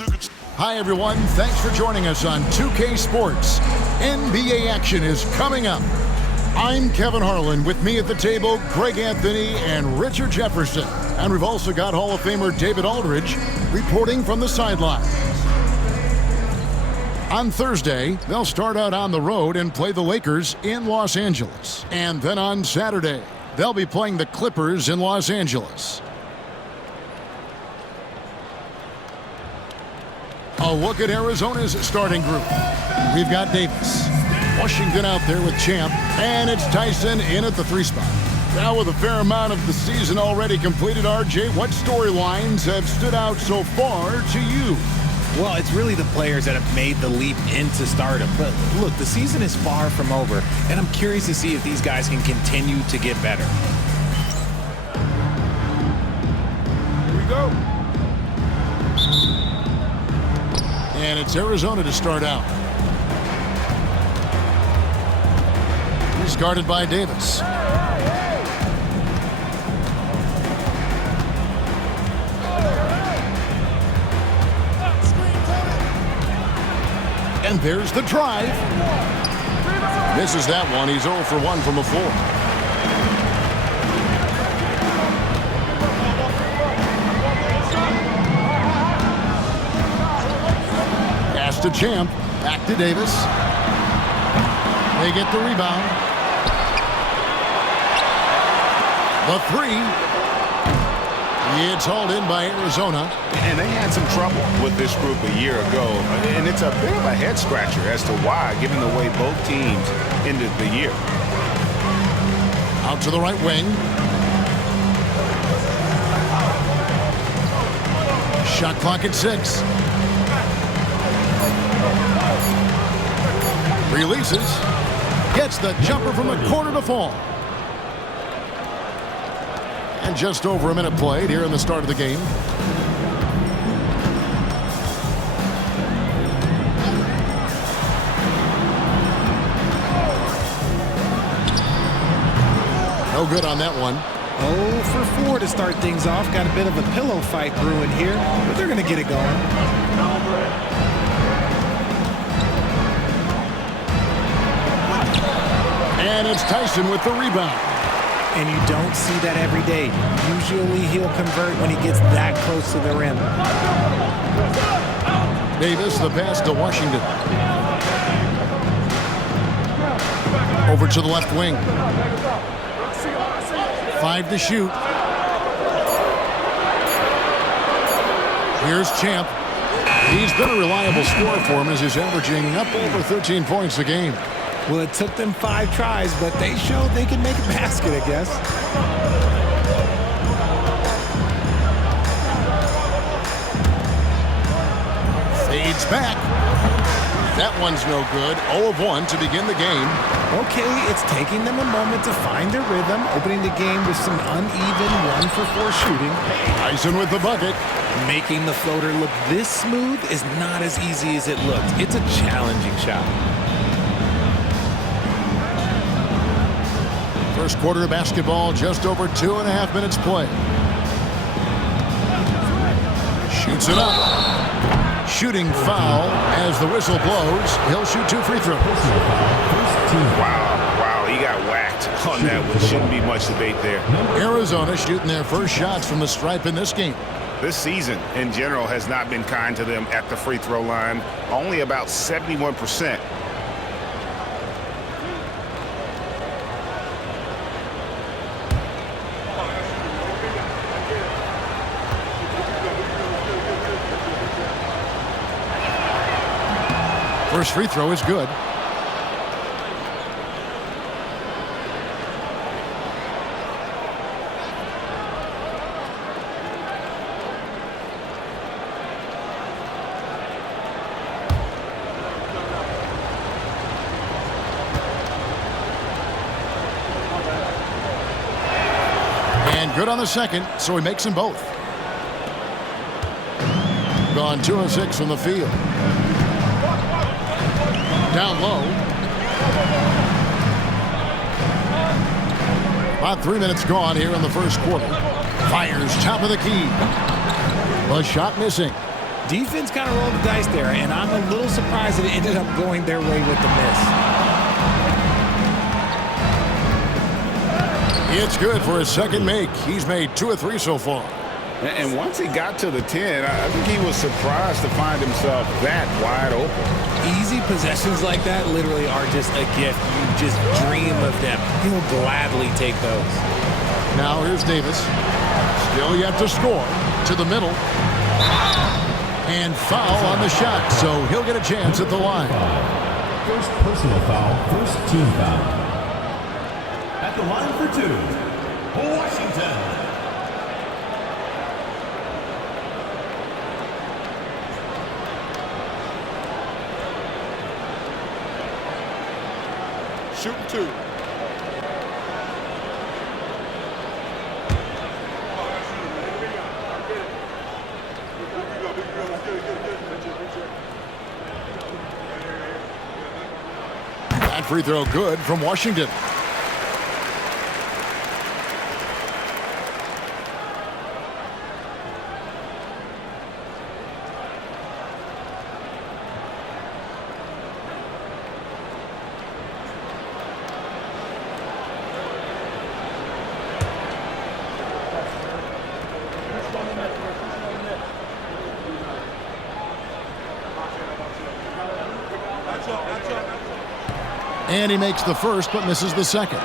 Hi, everyone. Thanks for joining us on 2K Sports. NBA action is coming up. I'm Kevin Harlan. With me at the table, Greg Anthony and Richard Jefferson. And we've also got Hall of Famer David Aldridge reporting from the sideline. On Thursday, they'll start out on the road and play the Lakers in Los Angeles. And then on Saturday, they'll be playing the Clippers in Los Angeles. A look at Arizona's starting group. We've got Davis. Washington out there with Champ. And it's Tyson in at the 3 spot. Now with a fair amount of the season already completed, RJ, what storylines have stood out so far to you? Well, it's really the players that have made the leap into stardom. But look, the season is far from over, and I'm curious to see if these guys can continue to get better. Here we go. And it's Arizona to start out. He's guarded by Davis. And there's the drive. Misses that one. He's 0 for 1 from the floor. Pass to Champ. Back to Davis. They get the rebound. The 3. It's hauled in by Arizona. And they had some trouble with this group a year ago. And it's a bit of a head-scratcher as to why, given the way both teams ended the year. Out to the right wing. Shot clock at 6. Releases. Gets the jumper from the corner to fall. And just over a minute played here in the start of the game. No good on that one. 0 for 4 to start things off. Got a bit of a pillow fight brewing here, but they're going to get it going. And it's Tyson with the rebound. And you don't see that every day. Usually he'll convert when he gets that close to the rim. Davis, the pass to Washington. Over to the left wing. 5 to shoot. Here's Champ. He's been a reliable scorer for him as he's averaging up over 13 points a game. Well, it took them 5 tries, but they showed they can make a basket, I guess. Fades back. That one's no good. 0 of 1 to begin the game. Okay, it's taking them a moment to find their rhythm, opening the game with some uneven 1 for 4 shooting. Tyson with the bucket. Making the floater look this smooth is not as easy as it looked. It's a challenging shot. First quarter of basketball, just over 2.5 minutes play. Shoots it up. Shooting foul as the whistle blows. He'll shoot 2 free throws. Wow, he got whacked on that one. Shouldn't be much debate there. Arizona shooting their first shots from the stripe in this game. This season, in general, has not been kind to them at the free throw line. Only about 71%. First free throw is good. And good on the second, so he makes them both. Gone 2 of 6 from the field. Down low. About 3 minutes gone here in the first quarter. Fires top of the key. The shot missing. Defense kind of rolled the dice there, and I'm a little surprised that it ended up going their way with the miss. It's good for his second make. He's made 2 of 3 so far. And once he got to the 10, I think he was surprised to find himself that wide open. Easy possessions like that literally are just a gift. You just dream of them. He'll gladly take those. Now here's Davis. Still yet to score. To the middle. And foul on the shot, so he'll get a chance at the line. First personal foul, first team foul. At the line for 2, Washington. Shooting 2. That free throw good from Washington. And he makes the first, but misses the second.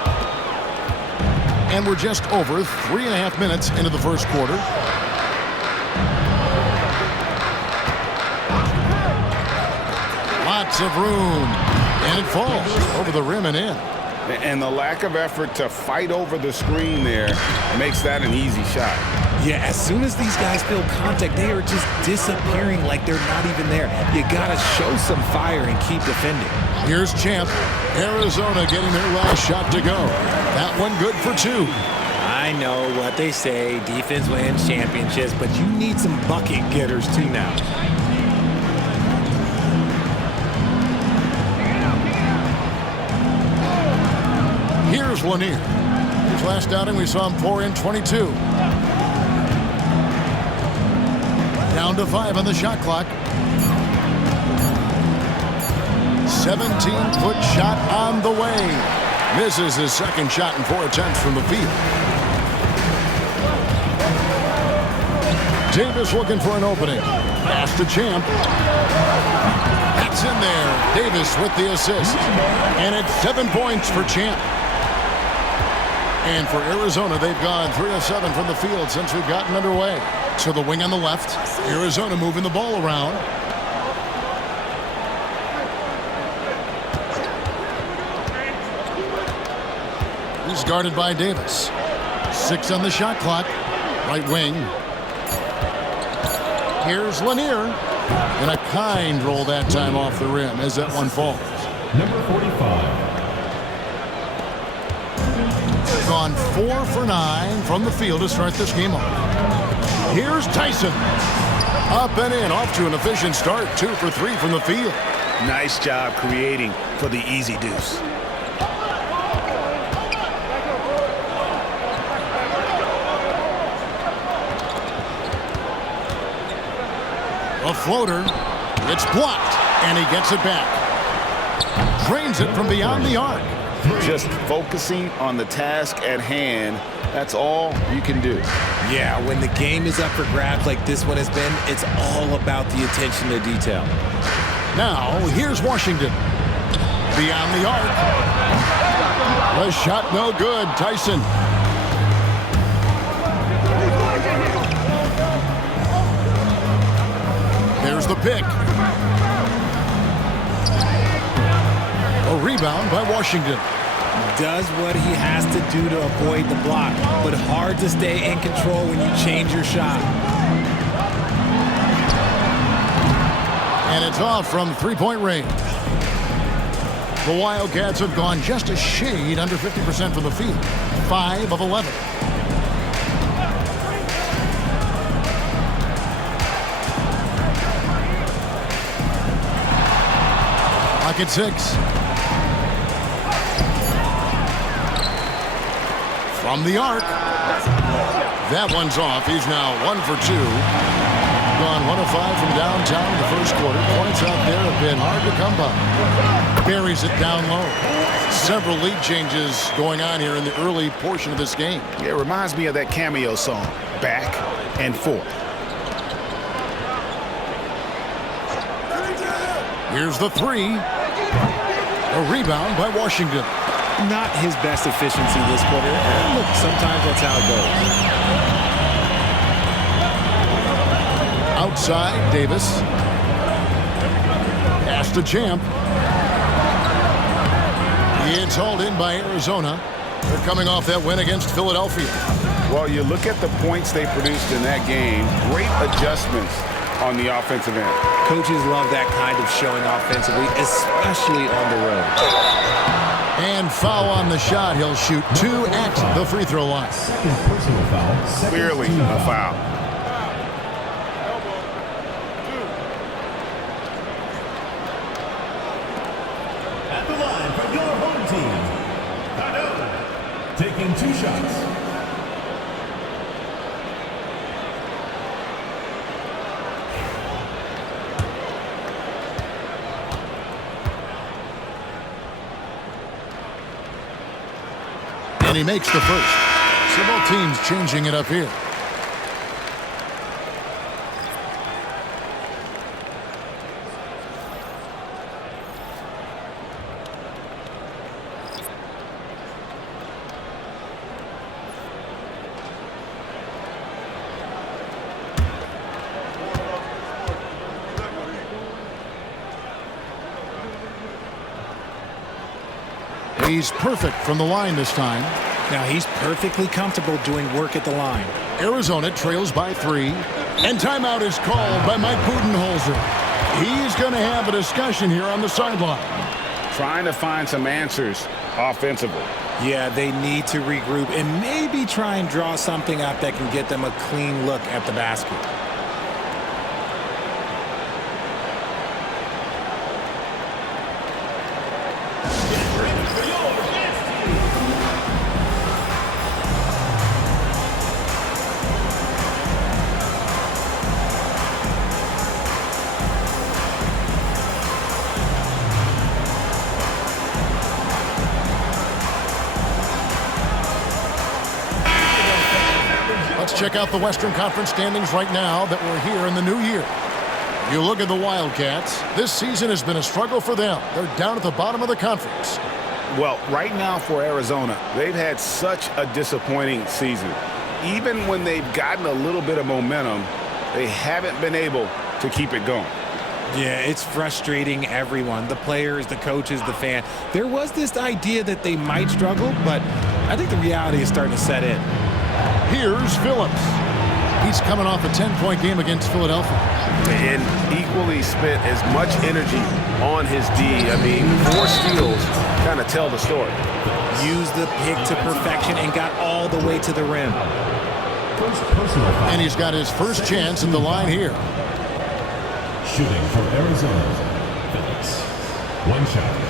And we're just over 3.5 minutes into the first quarter. Lots of room. And it falls over the rim and in. And the lack of effort to fight over the screen there makes that an easy shot. Yeah, as soon as these guys feel contact, they are just disappearing like they're not even there. You gotta show some fire and keep defending. Here's Champ. Arizona getting their last shot to go. That one good for 2. I know what they say, defense wins championships, but you need some bucket getters too now. Here's Lanier. His last outing, we saw him pour in 22. Down to 5 on the shot clock. 17-foot shot on the way. Misses his second shot in 4 attempts from the field. Davis looking for an opening. Pass to Champ. That's in there. Davis with the assist. And it's 7 points for Champ. And for Arizona, they've gone 3 of 7 from the field since we've gotten underway. To the wing on the left. Arizona moving the ball around. He's guarded by Davis. 6 on the shot clock. Right wing. Here's Lanier. And a kind roll that time off the rim as that one falls. Number 45. Gone 4 for 9 from the field to start this game off. Here's Tyson. Up and in, off to an efficient start. 2 for 3 from the field. Nice job creating for the easy deuce. A floater. It's blocked, and he gets it back. Drains it from beyond the arc. Just focusing on the task at hand, that's all you can do. Yeah, when the game is up for grabs like this one has been, it's all about the attention to detail. Now, here's Washington. Beyond the arc. The shot no good. Tyson. There's the pick. A rebound by Washington. Does what he has to do to avoid the block, but hard to stay in control when you change your shot. And it's off from 3-point range. The Wildcats have gone just a shade under 50% from the field. 5 of 11. Clock at 6. From the arc. That one's off. He's now 1 for 2. Gone 1 of 5 from downtown in the first quarter. Points out there have been hard to come by. Buries it down low. Several lead changes going on here in the early portion of this game. It reminds me of that Cameo song, Back and Forth. Here's the three. A rebound by Washington. Not his best efficiency this quarter. Look, sometimes that's how it goes. Outside, Davis. Pass to Champ. It's hauled in by Arizona. They're coming off that win against Philadelphia. Well, you look at the points they produced in that game. Great adjustments on the offensive end. Coaches love that kind of showing offensively, especially on the road. And foul on the shot. He'll shoot 2 at the free throw line. Second personal foul. Clearly a foul. At the line for your home team, Cano, taking 2 shots. And he makes the first. Several teams changing it up here. He's perfect from the line this time. Now he's perfectly comfortable doing work at the line. Arizona trails by 3. And timeout is called by Mike Budenholzer. He's going to have a discussion here on the sideline. Trying to find some answers offensively. Yeah, they need to regroup and maybe try and draw something up that can get them a clean look at the basket. Let's check out the Western Conference standings right now that we're here in the new year. You look at the Wildcats. This season has been a struggle for them. They're down at the bottom of the conference. Well, right now for Arizona, they've had such a disappointing season. Even when they've gotten a little bit of momentum, they haven't been able to keep it going. Yeah, it's frustrating everyone, the players, the coaches, the fan. There was this idea that they might struggle, but I think the reality is starting to set in. Here's Phillips. He's coming off a 10-point game against Philadelphia. And equally spent as much energy on his D. I mean, 4 steals kind of tell the story. Used the pick to perfection and got all the way to the rim. First personal foul. And he's got his first chance at the line here. Shooting for Arizona, Phillips. 1 shot.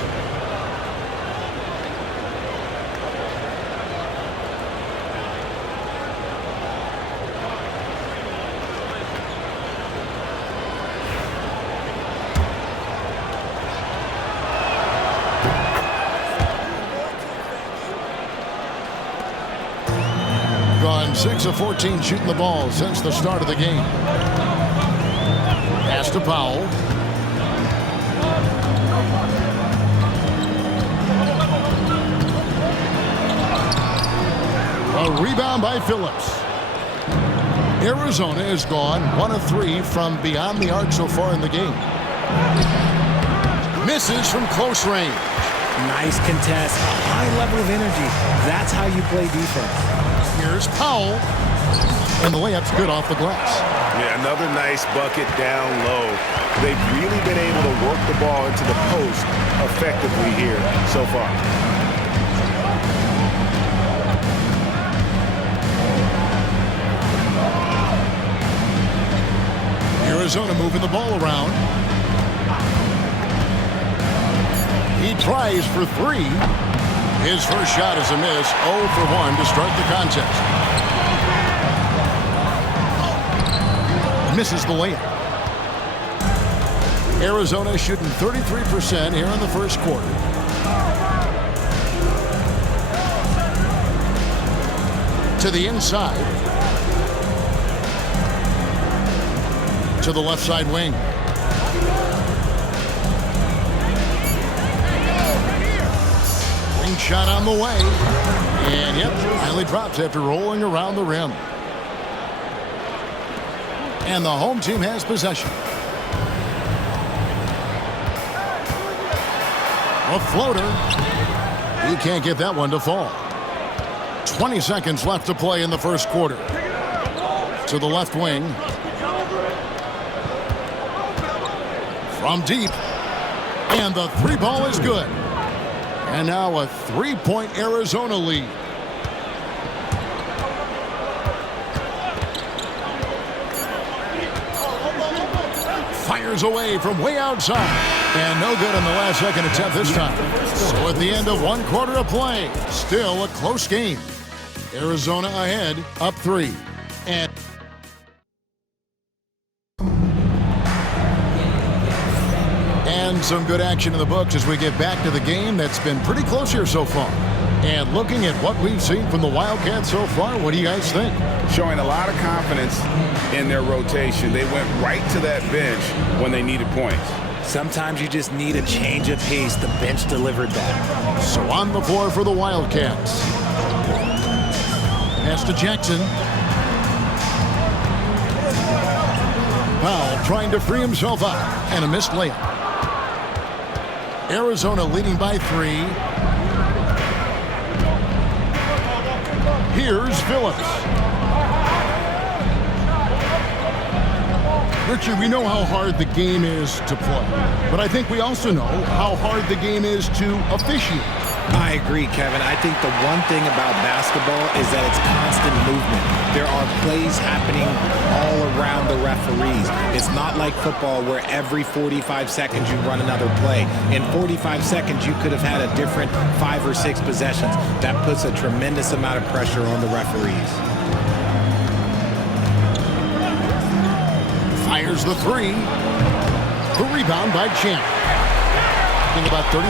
Gone 6 of 14 shooting the ball since the start of the game. Pass to Powell. A rebound by Phillips. Arizona has gone 1 of 3 from beyond the arc so far in the game. Misses from close range. Nice contest, a high level of energy. That's how you play defense. Here's Powell. And the layup's good off the glass. Yeah, another nice bucket down low. They've really been able to work the ball into the post effectively here so far. Arizona moving the ball around. He tries for 3. His first shot is a miss. 0 for 1 to start the contest. Misses the layup. Arizona shooting 33% here in the first quarter. To the inside. To the left side wing. Ring shot on the way. And yep, finally drops after rolling around the rim. And the home team has possession. A floater. He can't get that one to fall. 20 seconds left to play in the first quarter. To the left wing. From deep. And the three ball is good. And now a three-point Arizona lead. Fires away from way outside. And no good on the last second attempt this time. So at the end of one quarter of play, still a close game. Arizona ahead, up 3. And some good action in the books as we get back to the game that's been pretty close here so far. And looking at what we've seen from the Wildcats so far, what do you guys think? Showing a lot of confidence in their rotation. They went right to that bench when they needed points. Sometimes you just need a change of pace. The bench delivered that. So on the floor for the Wildcats. Pass to Jackson. Powell trying to free himself up. And a missed layup. Arizona leading by 3. Here's Phillips. Richard, we know how hard the game is to play, but I think we also know how hard the game is to officiate. I agree, Kevin. I think the one thing about basketball is that it's constant movement. There are plays happening all around the referees. It's not like football where every 45 seconds you run another play. In 45 seconds, you could have had a different 5 or 6 possessions. That puts a tremendous amount of pressure on the referees. Fires the 3. The rebound by Champ. About 33%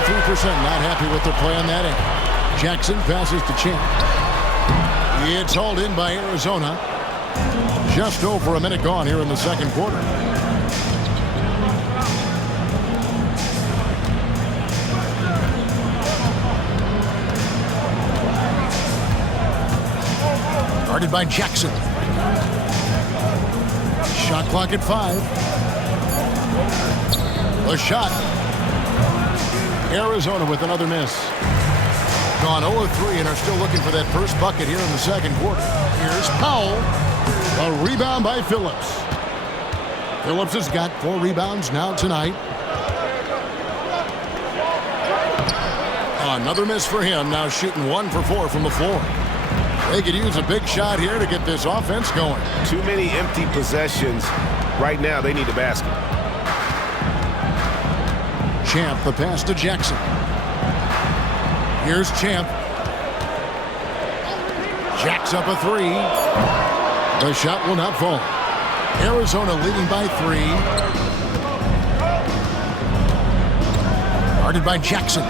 not happy with their play on that end. Jackson passes to Champ. It's hauled in by Arizona. Just over a minute gone here in the second quarter. Guarded by Jackson. Shot clock at 5. A shot. Arizona with another miss. Gone 0-3 and are still looking for that first bucket here in the second quarter. Here's Powell. A rebound by Phillips. Phillips has got 4 rebounds now tonight. Another miss for him. Now shooting 1 for 4 from the floor. They could use a big shot here to get this offense going. Too many empty possessions. Right now, they need a basket. Champ, the pass to Jackson. Here's Champ. Jacks up a 3. The shot will not fall. Arizona leading by 3. Guarded by Jackson.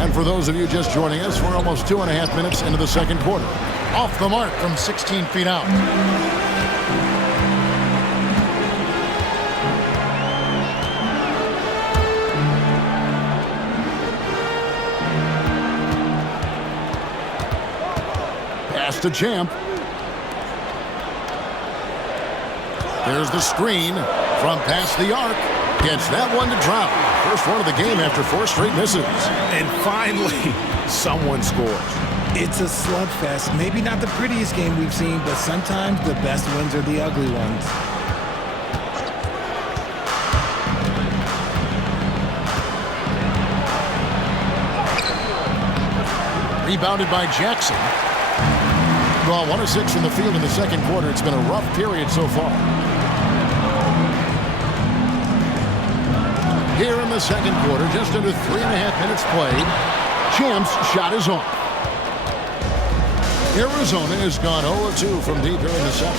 And for those of you just joining us, we're almost 2.5 minutes into the second quarter. Off the mark from 16 feet out. Pass to Champ. There's the screen from past the arc. Gets that one to drop. First one of the game after 4 straight misses. And finally, someone scores. It's a slugfest. Maybe not the prettiest game we've seen, but sometimes the best wins are the ugly ones. Rebounded by Jackson. Well, 1 of 6 from the field in the second quarter. It's been a rough period so far. Here in the second quarter, just under 3.5 minutes played. Champ's shot is off. Arizona has gone 0-2 from deep here in the second.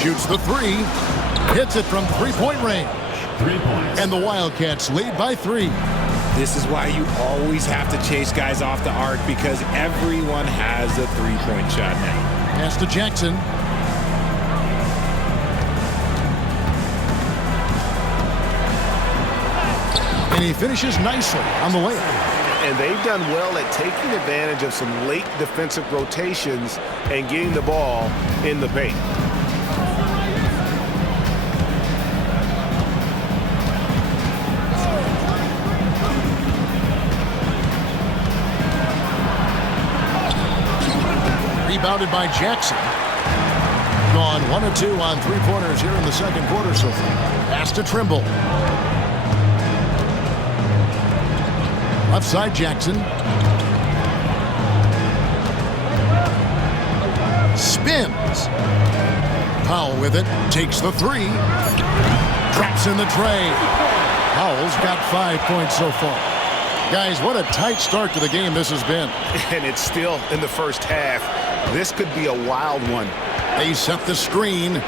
Shoots the three. Hits it from three-point range. 3 points. And the Wildcats lead by 3. This is why you always have to chase guys off the arc, because everyone has a three-point shot now. Pass to Jackson. And he finishes nicely on the layup. And they've done well at taking advantage of some late defensive rotations and getting the ball in the paint. Rebounded by Jackson. Gone 1 of 2 on three-pointers here in the second quarter so far. Pass to Trimble. Left side Jackson. Spins. Powell with it. Takes the three. Drops in the tray. Powell's got 5 points so far. Guys, what a tight start to the game this has been. And it's still in the first half. This could be a wild one. They set the screen.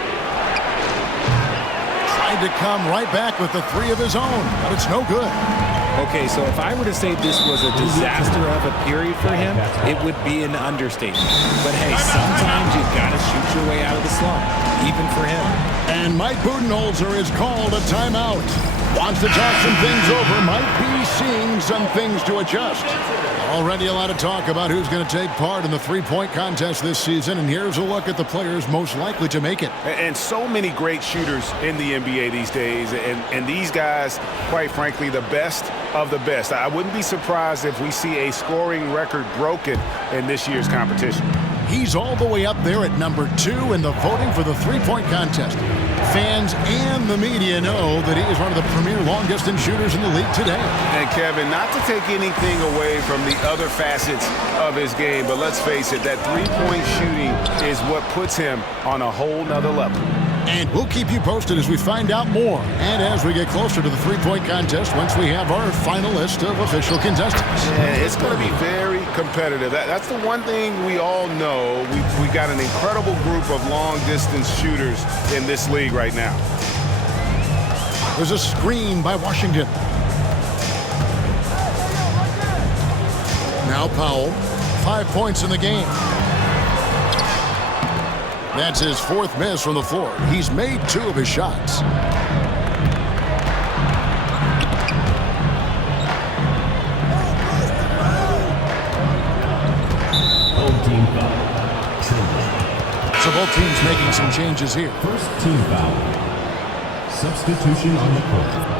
Tried to come right back with the three of his own, but it's no good. Okay, so if I were to say this was a disaster of a period for him, it would be an understatement. But hey, sometimes you've got to shoot your way out of the slump, even for him. And Mike Budenholzer is called a timeout. Wants to talk some things over, might be seeing some things to adjust. Already a lot of talk about who's going to take part in the three-point contest this season, and here's a look at the players most likely to make it. And so many great shooters in the NBA these days, and these guys, quite frankly, the best of the best. I wouldn't be surprised if we see a scoring record broken in this year's competition. He's all the way up there at number 2 in the voting for the three-point contest. Fans and the media know that he is one of the premier long-distance shooters in the league today. And Kevin, not to take anything away from the other facets of his game, but let's face it, that three-point shooting is what puts him on a whole nother level. And we'll keep you posted as we find out more and as we get closer to the three-point contest once we have our final list of official contestants. Yeah, it's going to be very competitive. That's the one thing we all know. We've got an incredible group of long-distance shooters in this league right now. There's a screen by Washington. Now Powell, 5 points in the game. That's his 4th miss from the floor. He's made 2 of his shots. Home team foul. So both teams making some changes here. First team foul. Substitution on the court.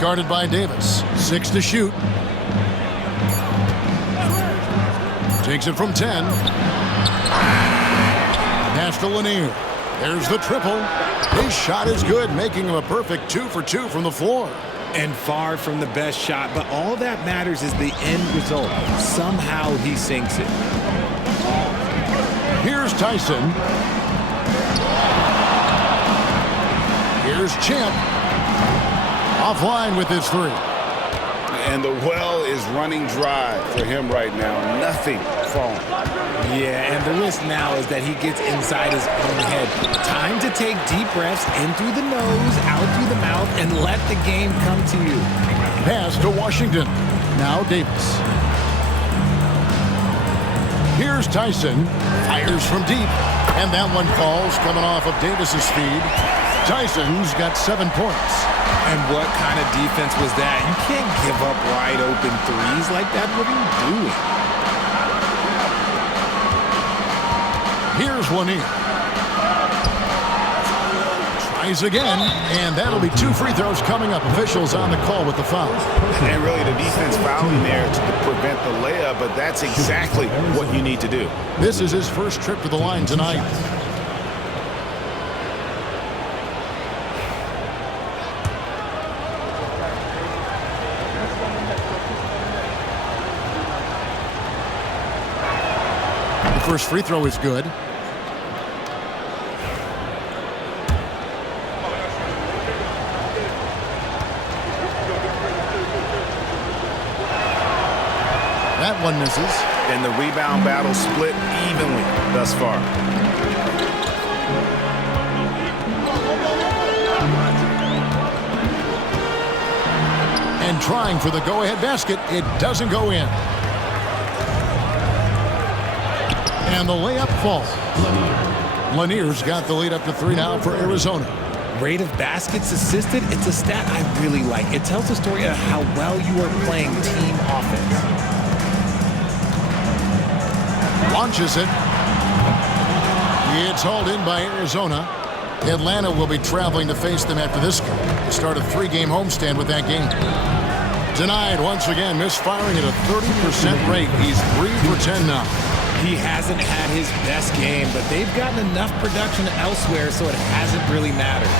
Guarded by Davis. 6 to shoot. Takes it from 10. Pass to Lanier. There's the triple. His shot is good, making him a perfect 2 for 2 from the floor. And far from the best shot, but all that matters is the end result. Somehow he sinks it. Here's Tyson. Here's Champ. Offline with his 3. And the well is running dry for him right now. Nothing falling. Yeah, and the risk now is that he gets inside his own head. Time to take deep breaths in through the nose, out through the mouth, and let the game come to you. Pass to Washington. Now Davis. Here's Tyson. Fires from deep. And that one falls coming off of Davis's feed. Tyson's got 7 points. And what kind of defense was that? You can't give up wide open threes like that. What are you doing? Here's Lanier. Tries again, and that'll be 2 free throws coming up. Officials on the call with the foul. And really the defense fouling there to prevent the layup, but that's exactly what you need to do. This is his first trip to the line tonight. The first free throw is good. That one misses. And the rebound battle split evenly thus far. And trying for the go-ahead basket. It doesn't go in. And the layup falls. Lanier's got the lead up to 3 now for Arizona. Rate of baskets assisted, it's a stat I really like. It tells the story of how well you are playing team offense. Launches it. It's hauled in by Arizona. Atlanta will be traveling to face them after this game. They start a 3-game homestand with that game. Denied once again, misfiring at a 30% rate. He's 3 for 10 now. He hasn't had his best game, but they've gotten enough production elsewhere, so it hasn't really mattered.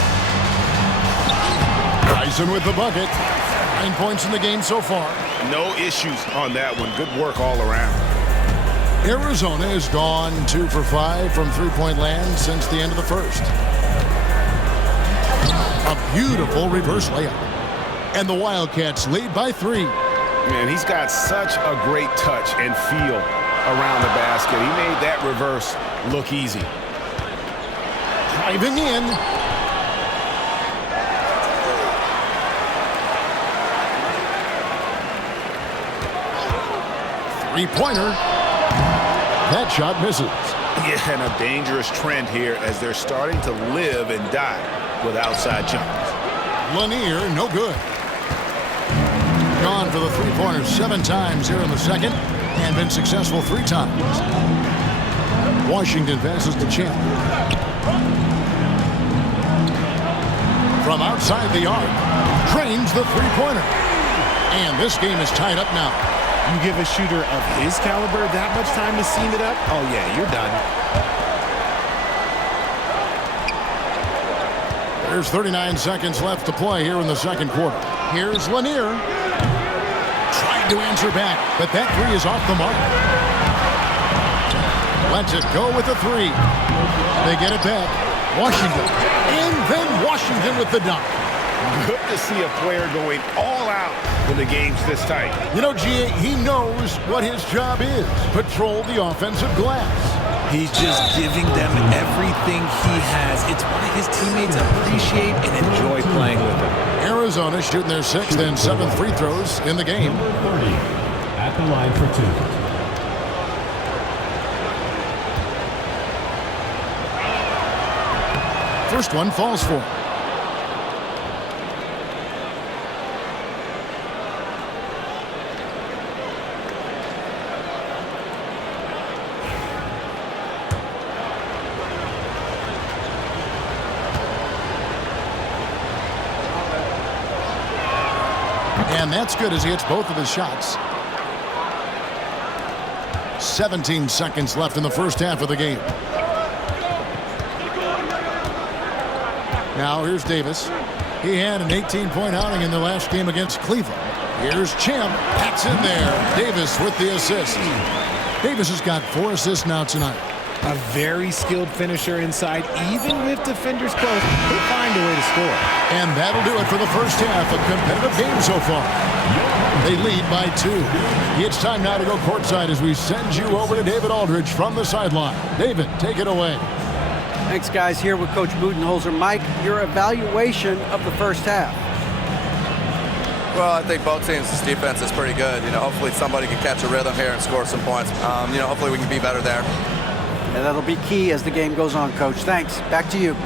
Bryson with the bucket. 9 points in the game so far. No issues on that one. Good work all around. Arizona has gone 2 for 5 from three-point land since the end of the first. A beautiful reverse layup. And the Wildcats lead by 3. Man, he's got such a great touch and feel around the basket. He made that reverse look easy. Driving in. Three-pointer. That shot misses. Yeah, and a dangerous trend here as they're starting to live and die with outside jumpers. Lanier, no good. Gone for the three-pointer 7 times here in the second and been successful 3 times. Washington passes to Champ. From outside the arc, drains the three-pointer. And this game is tied up now. You give a shooter of his caliber that much time to seam it up? Oh, yeah, you're done. There's 39 seconds left to play here in the second quarter. Here's Lanier. Tried to answer back, but that 3 is off the mark. Lets it go with the 3. They get it back. Washington. And then Washington with the dunk. Good to see a player going all out when the game's this tight. You know, G.A., he knows what his job is. Patrol the offensive glass. He's just giving them everything he has. It's why his teammates appreciate and enjoy playing with him. Arizona shooting their 6th and 7th free throws in the game. Number 30 at the line for 2. First one falls for him. And that's good as he hits both of his shots. 17 seconds left in the first half of the game. Now here's Davis. He had an 18-point outing in the last game against Cleveland. Here's Champ. Packs in there. Davis with the assist. Davis has got 4 assists now tonight. A very skilled finisher inside. Even with defenders close, he'll find a way to score. And that'll do it for the first half. A competitive game so far. They lead by 2. It's time now to go courtside as we send you over to David Aldridge from the sideline. David, take it away. Thanks, guys. Here with Coach Budenholzer. Mike, your evaluation of the first half. Well, I think both teams' defense is pretty good. Hopefully somebody can catch a rhythm here and score some points. Hopefully we can be better there. And that'll be key as the game goes on, Coach. Thanks. Back to you.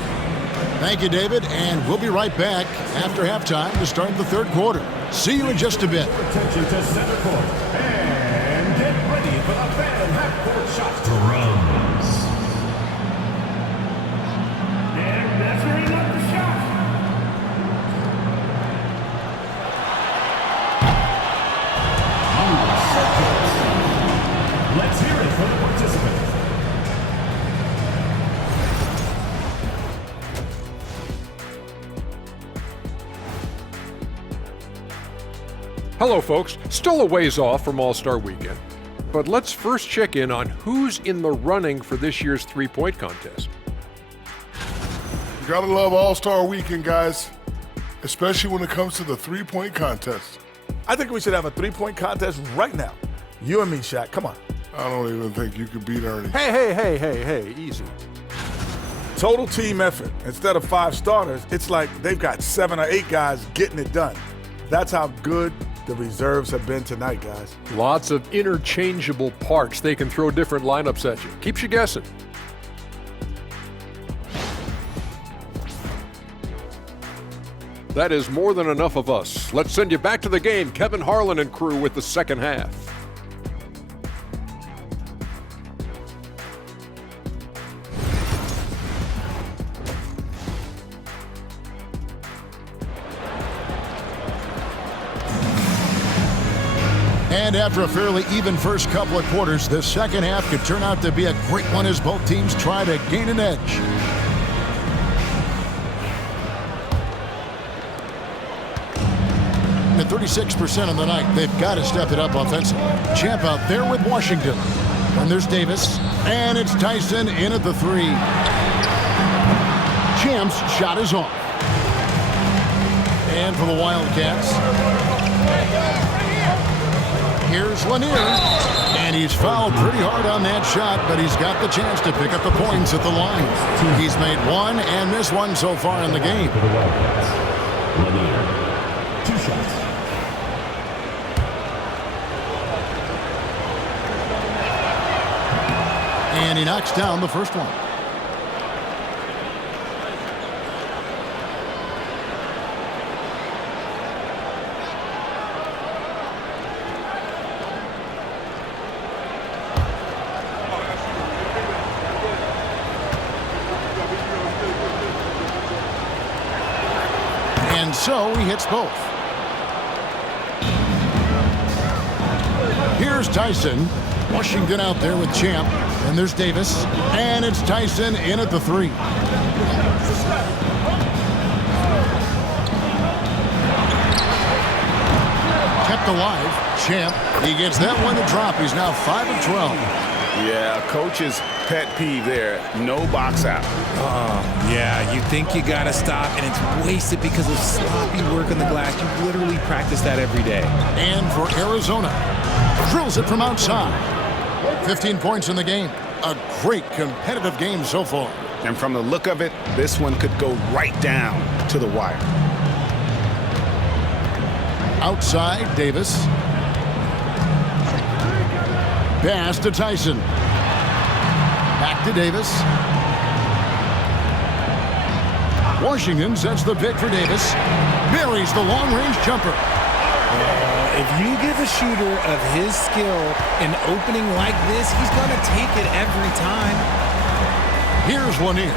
Thank you, David. And we'll be right back after halftime to start the third quarter. See you in just a bit. Attention to center court. And get ready for the Phantom half-court shot. Drums. And that's where he got the shot. Let's hear it for the participants. Hello, folks. Still a ways off from All-Star Weekend. But let's first check in on who's in the running for this year's three-point contest. You gotta love All-Star Weekend, guys, especially when it comes to the three-point contest. I think we should have a three-point contest right now. You and me, Shaq. Come on. I don't even think you could beat Ernie. Hey, easy. Total team effort. Instead of 5 starters, it's like they've got 7 or 8 guys getting it done. That's how good the reserves have been tonight, guys. Lots of interchangeable parts. They can throw different lineups at you. Keeps you guessing. That is more than enough of us. Let's send you back to the game. Kevin Harlan and crew with the second half. And after a fairly even first couple of quarters, the second half could turn out to be a great one as both teams try to gain an edge. At 36% on the night, they've got to step it up offensively. Champ out there with Washington. And there's Davis. And it's Tyson in at the 3. Champ's shot is off. And for the Wildcats, here's Lanier, and he's fouled pretty hard on that shot, but he's got the chance to pick up the points at the line. He's made one and missed one so far in the game. For the Wildcats, Lanier, 2 shots. And he knocks down the first one. And so he hits both. Here's Tyson. Washington out there with Champ. And there's Davis. And it's Tyson in at the 3. Kept alive. Champ. He gets that one to drop. He's now 5 of 12. Yeah, coach's pet peeve there. No box out. Yeah, you think you got to stop, and it's wasted because of sloppy work on the glass. You literally practice that every day. And for Arizona, drills it from outside. 15 points in the game. A great competitive game so far. And from the look of it, this one could go right down to the wire. Outside, Davis. Pass to Tyson. Back to Davis. Washington sets the pick for Davis. Buries the long-range jumper. If you give a shooter of his skill an opening like this, he's going to take it every time. Here's Lanier.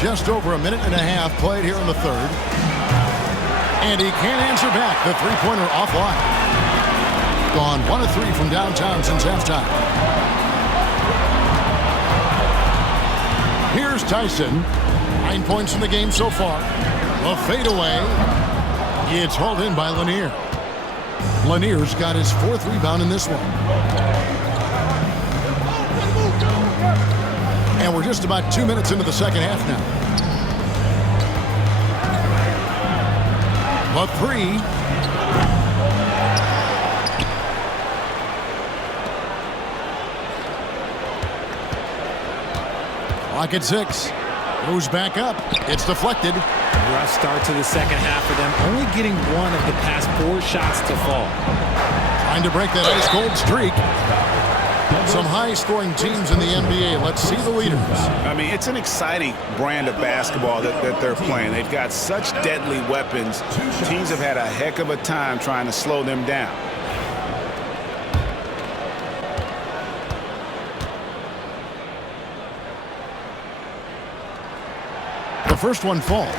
Just over a minute and a half played here in the third. And he can't answer back. The three-pointer offline. Gone 1 of 3 from downtown since halftime. Here's Tyson. 9 points in the game so far. A fadeaway. It's hauled in by Lanier. Lanier's got his 4th rebound in this one. And we're just about 2 minutes into the second half now. A 3. Clock at 6. Goes back up. It's deflected. Rough start to the second half for them, only getting 1 of the past 4 shots to fall. Trying to break that ice-cold streak. Some high-scoring teams in the NBA. Let's see the leaders. I mean, it's an exciting brand of basketball that they're playing. They've got such deadly weapons. Teams have had a heck of a time trying to slow them down. The first one falls.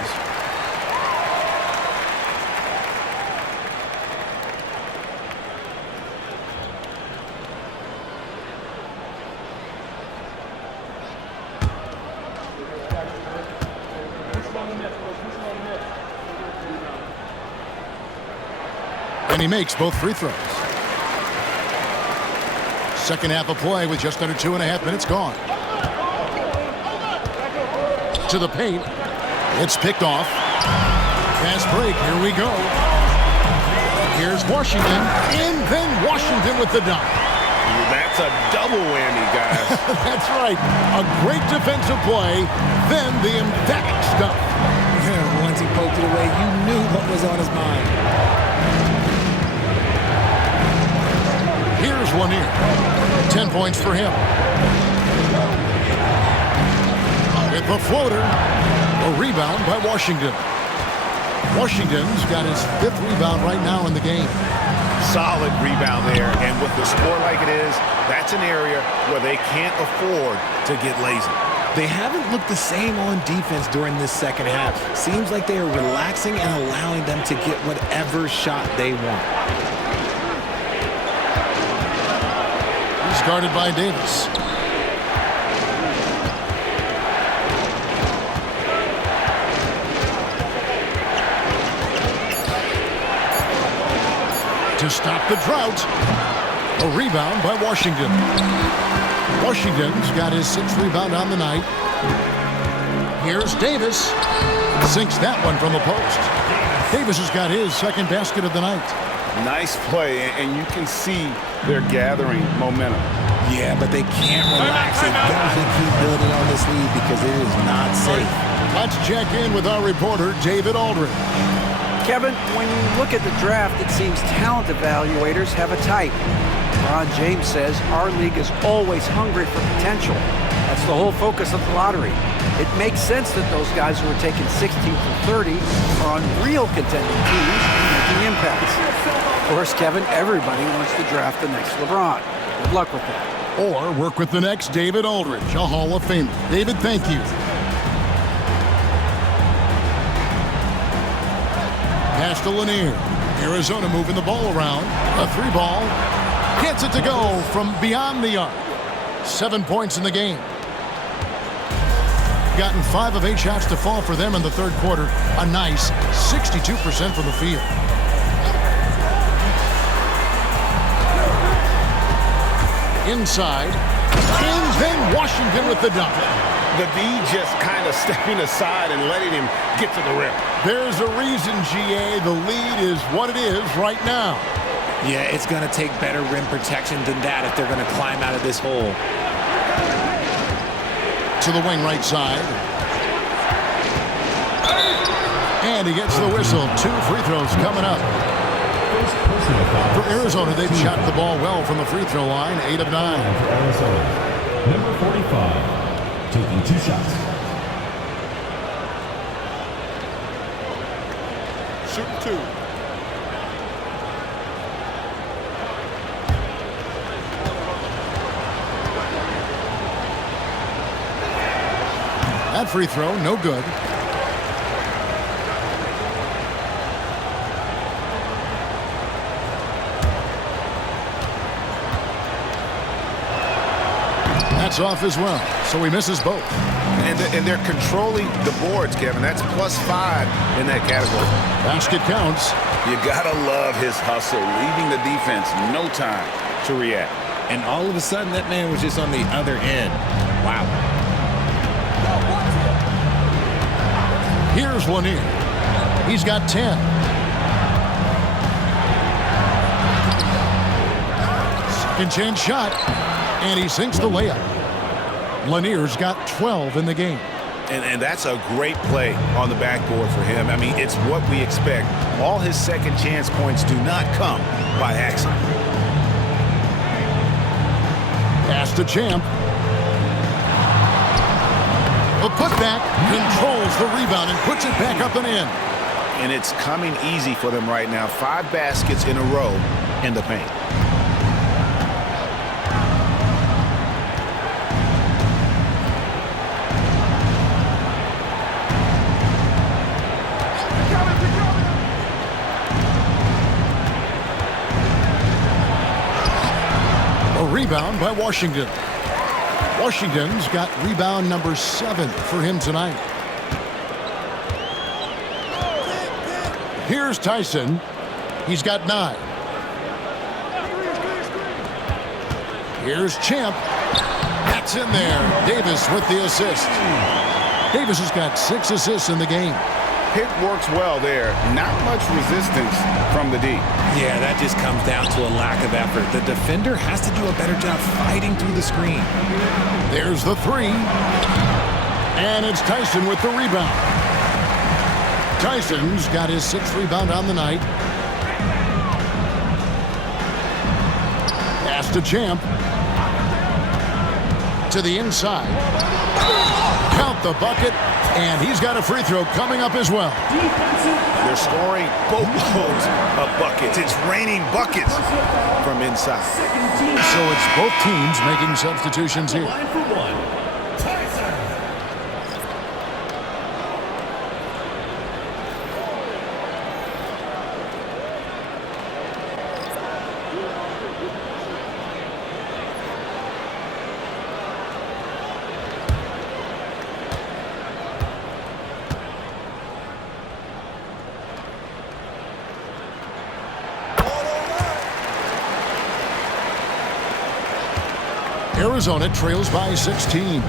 And he makes both free throws. Second half of play with just under 2.5 minutes gone. To the paint. It's picked off. Fast break. Here we go. Here's Washington. And then Washington with the dunk. That's a double whammy, guys. That's right. A great defensive play. Then the emphatic stuff. Once he poked it away, you knew what was on his mind. Here's Lanier. 10 points for him. With the floater. A rebound by Washington. Washington's got his 5th rebound right now in the game. Solid rebound there. And with the score like it is, that's an area where they can't afford to get lazy. They haven't looked the same on defense during this second half. Seems like they are relaxing and allowing them to get whatever shot they want. He's guarded by Davis. To stop the drought. A rebound by Washington. Washington's got his 6th rebound on the night. Here's Davis. Sinks that one from the post. Davis has got his 2nd basket of the night. Nice play, and you can see they're gathering momentum. Yeah, but they can't relax. They got to keep building on this lead because it is not safe. Let's check in with our reporter, David Aldridge. Kevin, when you look at the draft, it seems talent evaluators have a type. Ron James says our league is always hungry for potential. That's the whole focus of the lottery. It makes sense that those guys who are taken 16 through 30 are on real contending teams making impacts. Of course, Kevin, everybody wants to draft the next LeBron. Good luck with that. Or work with the next David Aldridge, a Hall of Famer. David, thank you. Pass to Lanier. Arizona moving the ball around. A 3-ball. Gets it to go from beyond the arc. 7 points in the game. Gotten 5 of 8 shots to fall for them in the 3rd quarter. A nice 62% from the field. Inside. And then Washington with the dunk. The D just kind of stepping aside and letting him get to the rim. There's a reason, GA. The lead is what it is right now. Yeah, it's going to take better rim protection than that if they're going to climb out of this hole. To the wing right side. And he gets the whistle. 2 free throws coming up. For Arizona, they've shot the ball well from the free throw line. 8 of 9. For Arizona, number 45. Taking 2 shots. Shooting 2. That free throw, no good. That's off as well, so he misses both. And they're controlling the boards, Kevin. That's +5 in that category. Basket counts. You gotta love his hustle, leaving the defense no time to react. And all of a sudden, that man was just on the other end. Wow. Here's Lanier. He's got 10. Second chance shot, and he sinks the layup. Lanier's got 12 in the game. And that's a great play on the backboard for him. I mean, it's what we expect. All his second chance points do not come by accident. Pass to Champ. The putback controls the rebound and puts it back up and in. And it's coming easy for them right now. 5 baskets in a row in the paint. Rebound by Washington. Washington's got rebound number 7 for him tonight. Here's Tyson. He's got 9. Here's Champ. That's in there. Davis with the assist. Davis has got 6 assists in the game. Pick works well there. Not much resistance from the D. Yeah, that just comes down to a lack of effort. The defender has to do a better job fighting through the screen. There's the 3. And it's Tyson with the rebound. Tyson's got his 6th rebound on the night. Pass to Champ. To the inside. Count the bucket. And he's got a free throw coming up as well. They're scoring boatloads of buckets. It's raining buckets from inside. So it's both teams making substitutions here. Line for 1. Tyson. Arizona trails by 16.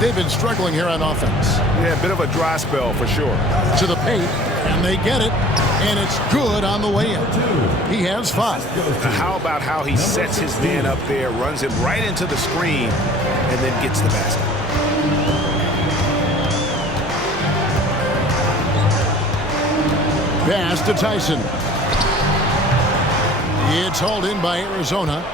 They've been struggling here on offense. Yeah, a bit of a dry spell for sure. To the paint, and they get it, and it's good on the way in. He has 5. Now, how about how he sets his man up there, runs him right into the screen, and then gets the basket. Pass to Tyson. It's hauled in by Arizona.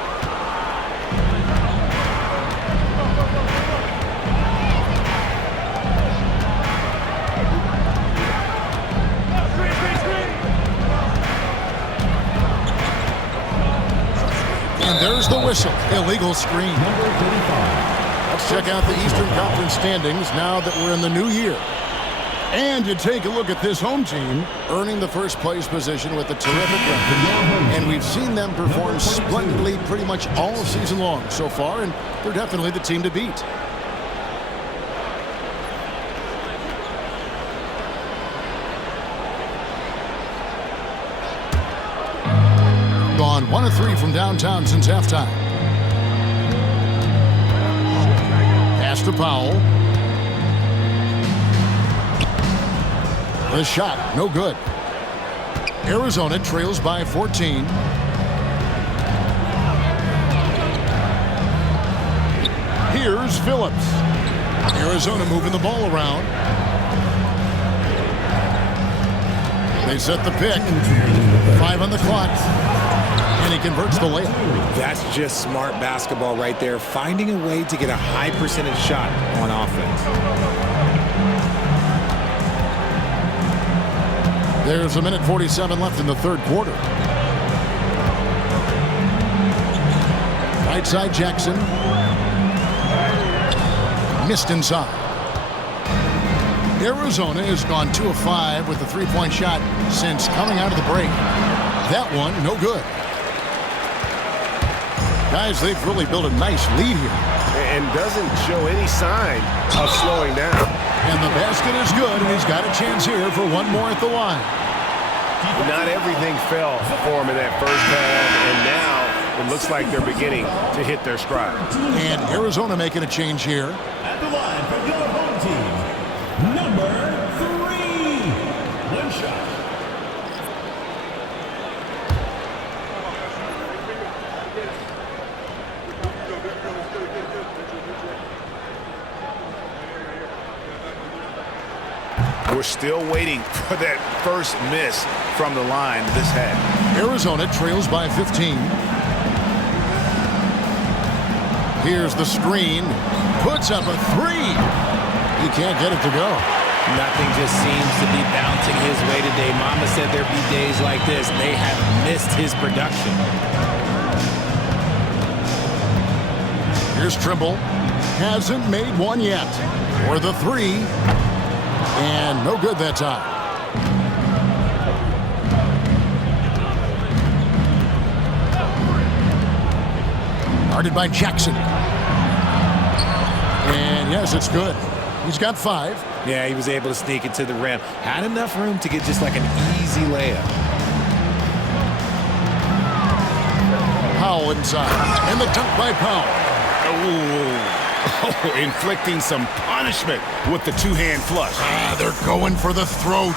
And there's the whistle. Illegal screen. Let's check out the Eastern Conference standings now that we're in the new year. And you take a look at this home team earning the first place position with a terrific record. And we've seen them perform splendidly pretty much all season long so far, and they're definitely the team to beat. Gone 1 of 3 from downtown since halftime. Pass to Powell. The shot, no good. Arizona trails by 14. Here's Phillips. Arizona moving the ball around. They set the pick. 5 on the clock. And he converts the layup. That's just smart basketball right there, finding a way to get a high percentage shot on offense. There's 1:47 left in the third quarter. Right side Jackson. Missed inside. Arizona has gone 2 of 5 with a 3-point shot since coming out of the break. That one, no good. Guys, they've really built a nice lead here. And doesn't show any sign of slowing down. And the basket is good, and he's got a chance here for one more at the line. Not everything fell for him in that first half, and now it looks like they're beginning to hit their stride. And Arizona making a change here. At the line for your home team, number 3. One shot. We're still waiting for that first miss from the line this half. Arizona trails by 15. Here's the screen. Puts up a 3. He can't get it to go. Nothing just seems to be bouncing his way today. Mama said there'd be days like this. They have missed his production. Here's Trimble. Hasn't made one yet. For the 3. And no good that time. Guarded by Jackson. And yes, it's good. He's got 5. Yeah, he was able to sneak it to the rim. Had enough room to get just like an easy layup. Powell inside. And the dunk by Powell. Oh, inflicting some punishment with the two-hand flush. They're going for the throat.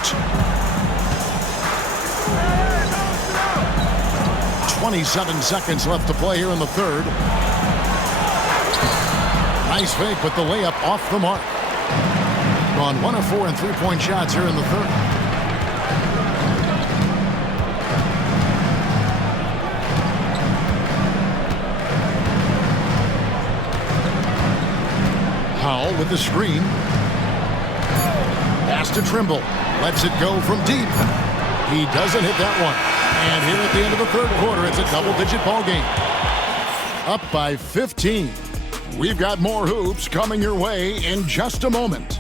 27 seconds left to play here in the third. Nice fake, but the layup off the mark. Gone 1 of 4 in three-point shots here in the third. Powell with the screen. Pass to Trimble. Lets it go from deep. He doesn't hit that one. And here at the end of the third quarter, it's a double-digit ball game. Up by 15. We've got more hoops coming your way in just a moment.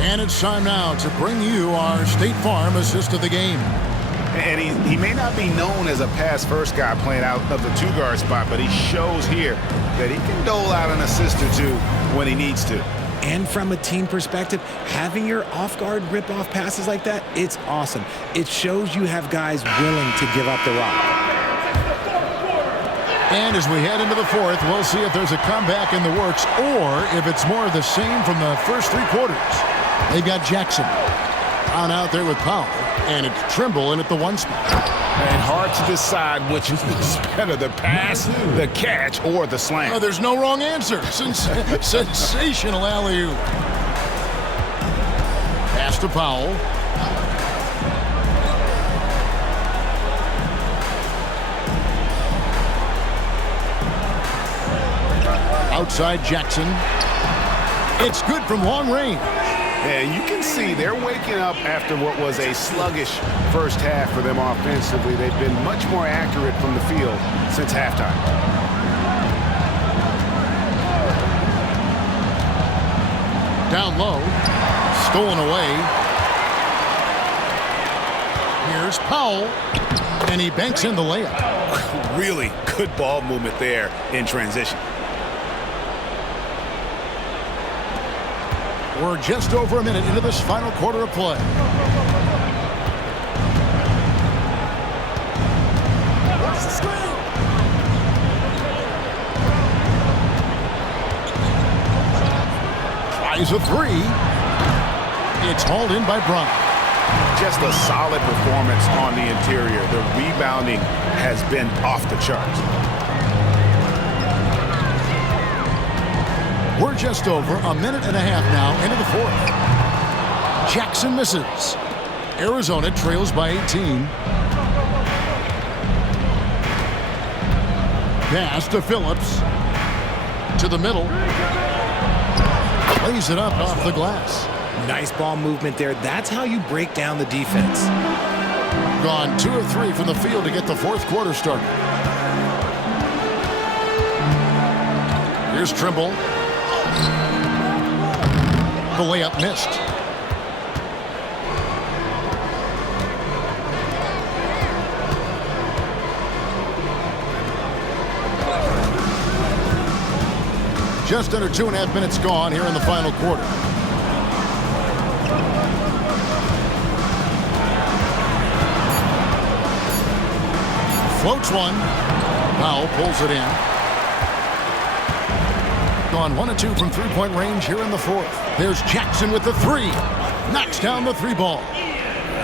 And it's time now to bring you our State Farm assist of the game. And he may not be known as a pass-first guy playing out of the two-guard spot, but he shows here that he can dole out an assist or two when he needs to. And from a team perspective, having your off-guard rip-off passes like that, it's awesome. It shows you have guys willing to give up the rock. And as we head into the fourth, we'll see if there's a comeback in the works or if it's more of the same from the first three quarters. They've got Jackson on out there with Powell, and it's Trimble in at the one spot. And hard to decide which is better, the pass, the catch, or the slam. Oh, there's no wrong answer. Sensational alley-oop. Pass to Powell. Outside Jackson. It's good from long range. And you can see they're waking up after what was a sluggish first half for them offensively. They've been much more accurate from the field since halftime. Down low. Stolen away. Here's Powell. And he banks in the layup. Really good ball movement there in transition. We're just over a minute into this final quarter of play. Tries a three. It's hauled in by Bryant. Just a solid performance on the interior. The rebounding has been off the charts. We're just over a minute and a half now into the fourth. Jackson misses. Arizona trails by 18. Pass to Phillips. To the middle. Lays it up off the glass. Nice ball movement there. That's how you break down the defense. Gone 2 of 3 from the field to get the fourth quarter started. Here's Trimble. The layup missed. Just under 2.5 minutes gone here in the final quarter. Floats one. Powell pulls it in. Gone 1 of 2 from three-point range here in the fourth. There's Jackson with the three. Knocks down the three ball.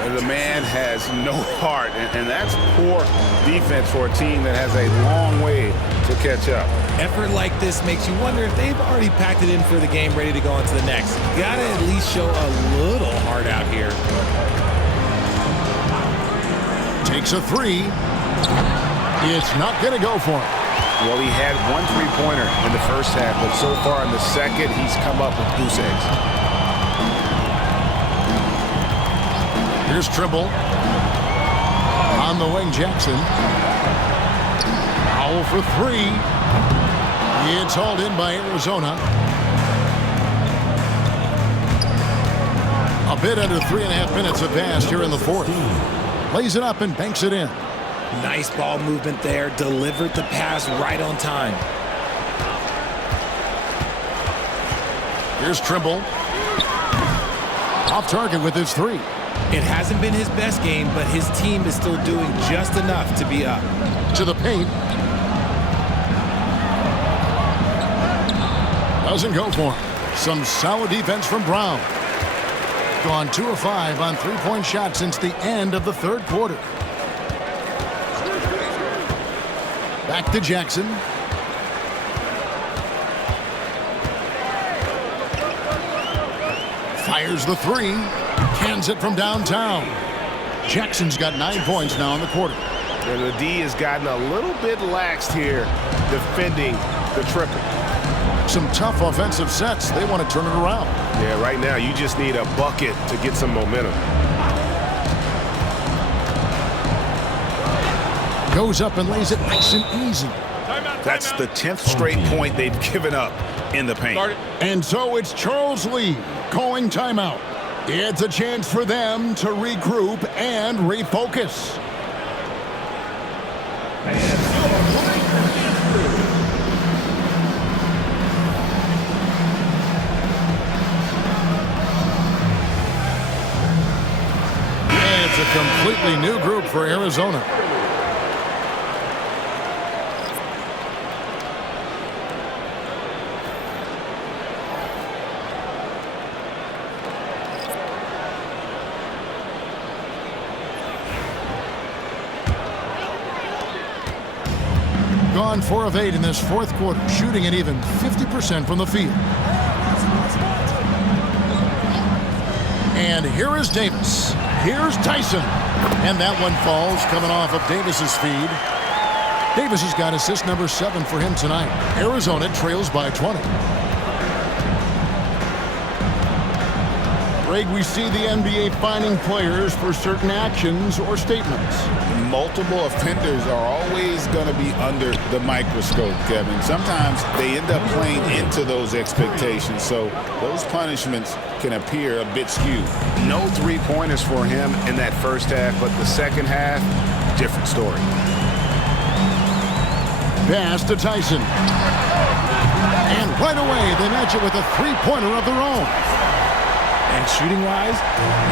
The man has no heart, and that's poor defense for a team that has a long way to catch up. Effort like this makes you wonder if they've already packed it in for the game, ready to go on to the next. Gotta at least show a little heart out here. Takes a three. It's not going to go for him. Well, he had 1 3-pointer in the first half, but so far in the second, he's come up with goose eggs. Here's Trimble. On the wing, Jackson. Powell for three. It's hauled in by Arizona. A bit under 3.5 minutes have passed here in the fourth. Lays it up and banks it in. Nice ball movement there. Delivered the pass right on time. Here's Trimble. Off target with his three. It hasn't been his best game, but his team is still doing just enough to be up. To the paint. Doesn't go for him. Some solid defense from Brown. Gone 2 of 5 on three-point shots since the end of the third quarter. Back to Jackson. Fires the three. Cans it from downtown. Jackson's got 9 points now in the quarter. And the D has gotten a little bit laxed here defending the triple. Some tough offensive sets. They want to turn it around. Yeah, right now you just need a bucket to get some momentum. Goes up and lays it nice and easy. That's the 10th straight point they've given up in the paint. And so it's Charles Lee calling timeout. It's a chance for them to regroup and refocus. It's a completely new group for Arizona. Gone 4 of 8 in this fourth quarter, shooting at even 50% from the field. And here is Davis. Here's Tyson. And that one falls coming off of Davis's feed. Davis has got assist number 7 for him tonight. Arizona trails by 20. Greg, we see the NBA fining players for certain actions or statements. Multiple offenders are always going to be under the microscope, Kevin. Sometimes they end up playing into those expectations, so those punishments can appear a bit skewed. No three-pointers for him in that first half, but the second half, different story. Pass to Tyson. And right away, they match it with a three-pointer of their own. And shooting-wise,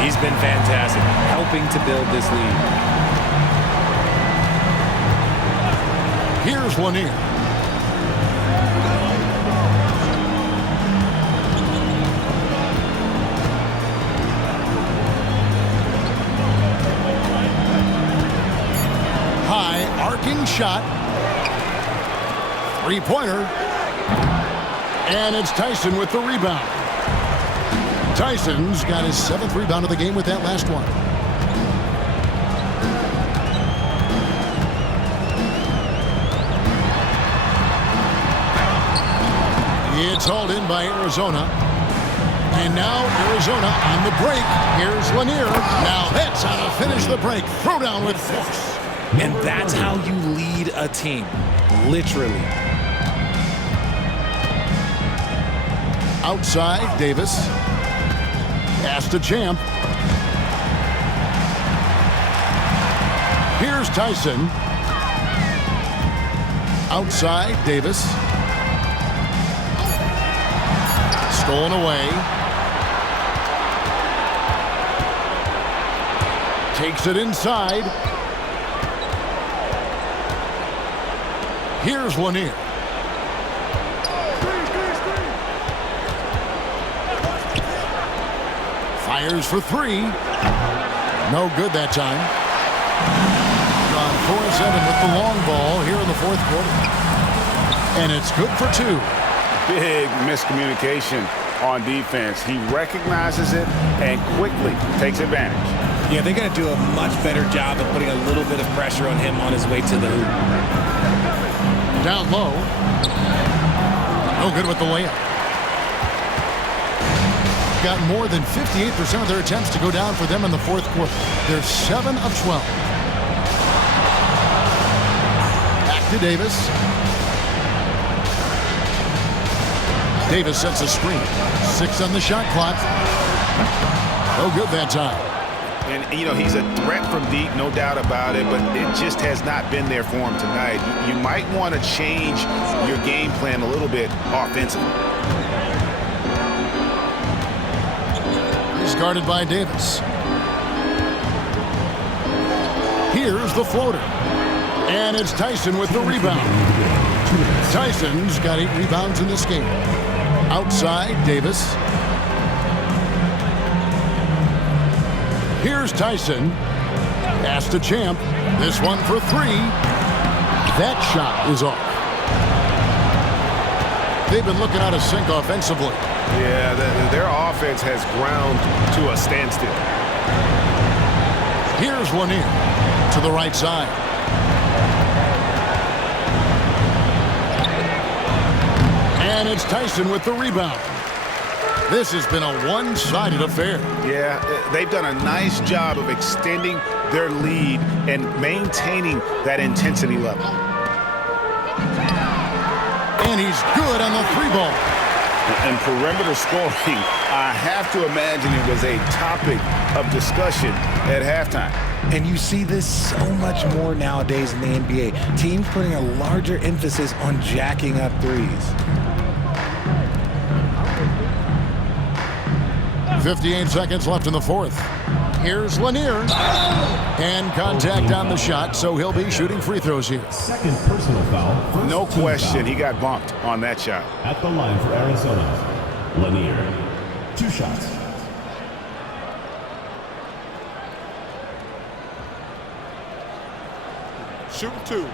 he's been fantastic, helping to build this lead. Here's Lanier. High arcing shot. Three-pointer. And it's Tyson with the rebound. Tyson's got his 7th rebound of the game with that last one. It's hauled in by Arizona. And now Arizona on the break. Here's Lanier. Now that's how to finish the break. Throw down with force. And that's how you lead a team. Literally. Outside, Davis. Pass to Champ. Here's Tyson. Outside, Davis. Stolen away. Takes it inside. Here's Lanier. Fires for 3. No good that time. Gone 4-7 with the long ball here in the fourth quarter. And it's good for 2. Big miscommunication on defense. He recognizes it and quickly takes advantage. Yeah, they're going to do a much better job of putting a little bit of pressure on him on his way to the hoop. Down low. No good with the layup. Got more than 58% of their attempts to go down for them in the fourth quarter. They're 7 of 12. Back to Davis. Davis sets a screen. 6 on the shot clock. No good that time. And, you know, he's a threat from deep, no doubt about it, but it just has not been there for him tonight. You might want to change your game plan a little bit offensively. He's guarded by Davis. Here's the floater. And it's Tyson with the rebound. Tyson's got 8 rebounds in this game. Outside, Davis. Here's Tyson. Pass to Champ. This one for 3. That shot is off. They've been looking out of sync offensively. Yeah, their offense has ground to a standstill. Here's Lanier to the right side. And it's Tyson with the rebound. This has been a one-sided affair. Yeah, they've done a nice job of extending their lead and maintaining that intensity level. And he's good on the 3-ball. And perimeter scoring, I have to imagine it was a topic of discussion at halftime. And you see this so much more nowadays in the NBA. Teams putting a larger emphasis on jacking up threes. 58 seconds left in the fourth. Here's Lanier. And contact on the shot, so he'll be shooting free throws here. Second personal foul. No question, he got bumped on that shot. At the line for Arizona, Lanier. 2 shots. Shooting 2.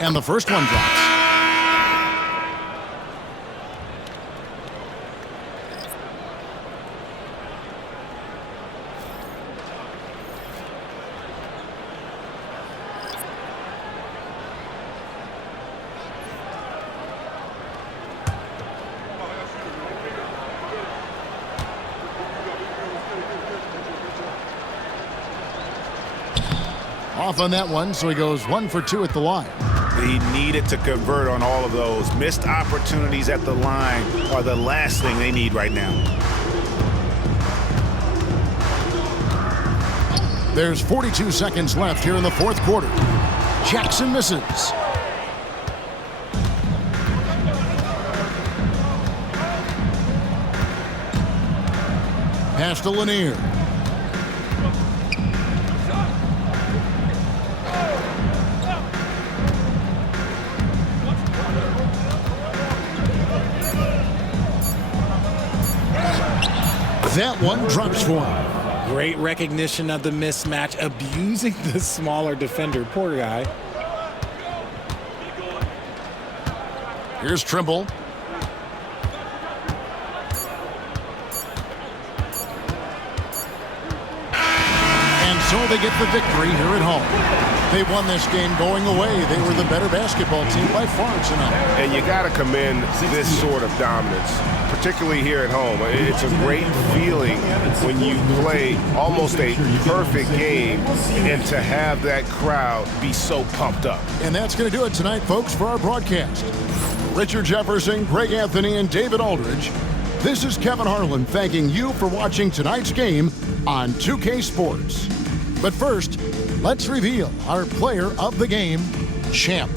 And the first one drops. Off on that one, so he goes 1 for 2 at the line. He needed to convert on all of those. Missed opportunities at the line are the last thing they need right now. There's 42 seconds left here in the fourth quarter. Jackson misses. Pass to Lanier. That one drops for him. Great recognition of the mismatch, abusing the smaller defender. Poor guy. Here's Trimble. And so they get the victory here at home. They won this game going away. They were the better basketball team by far tonight. And you got to commend this sort of dominance, particularly here at home. It's a great feeling when you play almost a perfect game and to have that crowd be so pumped up. And that's going to do it tonight, folks, for our broadcast. Richard Jefferson, Greg Anthony, and David Aldridge. This is Kevin Harlan thanking you for watching tonight's game on 2K Sports. But first, let's reveal our player of the game, Champ.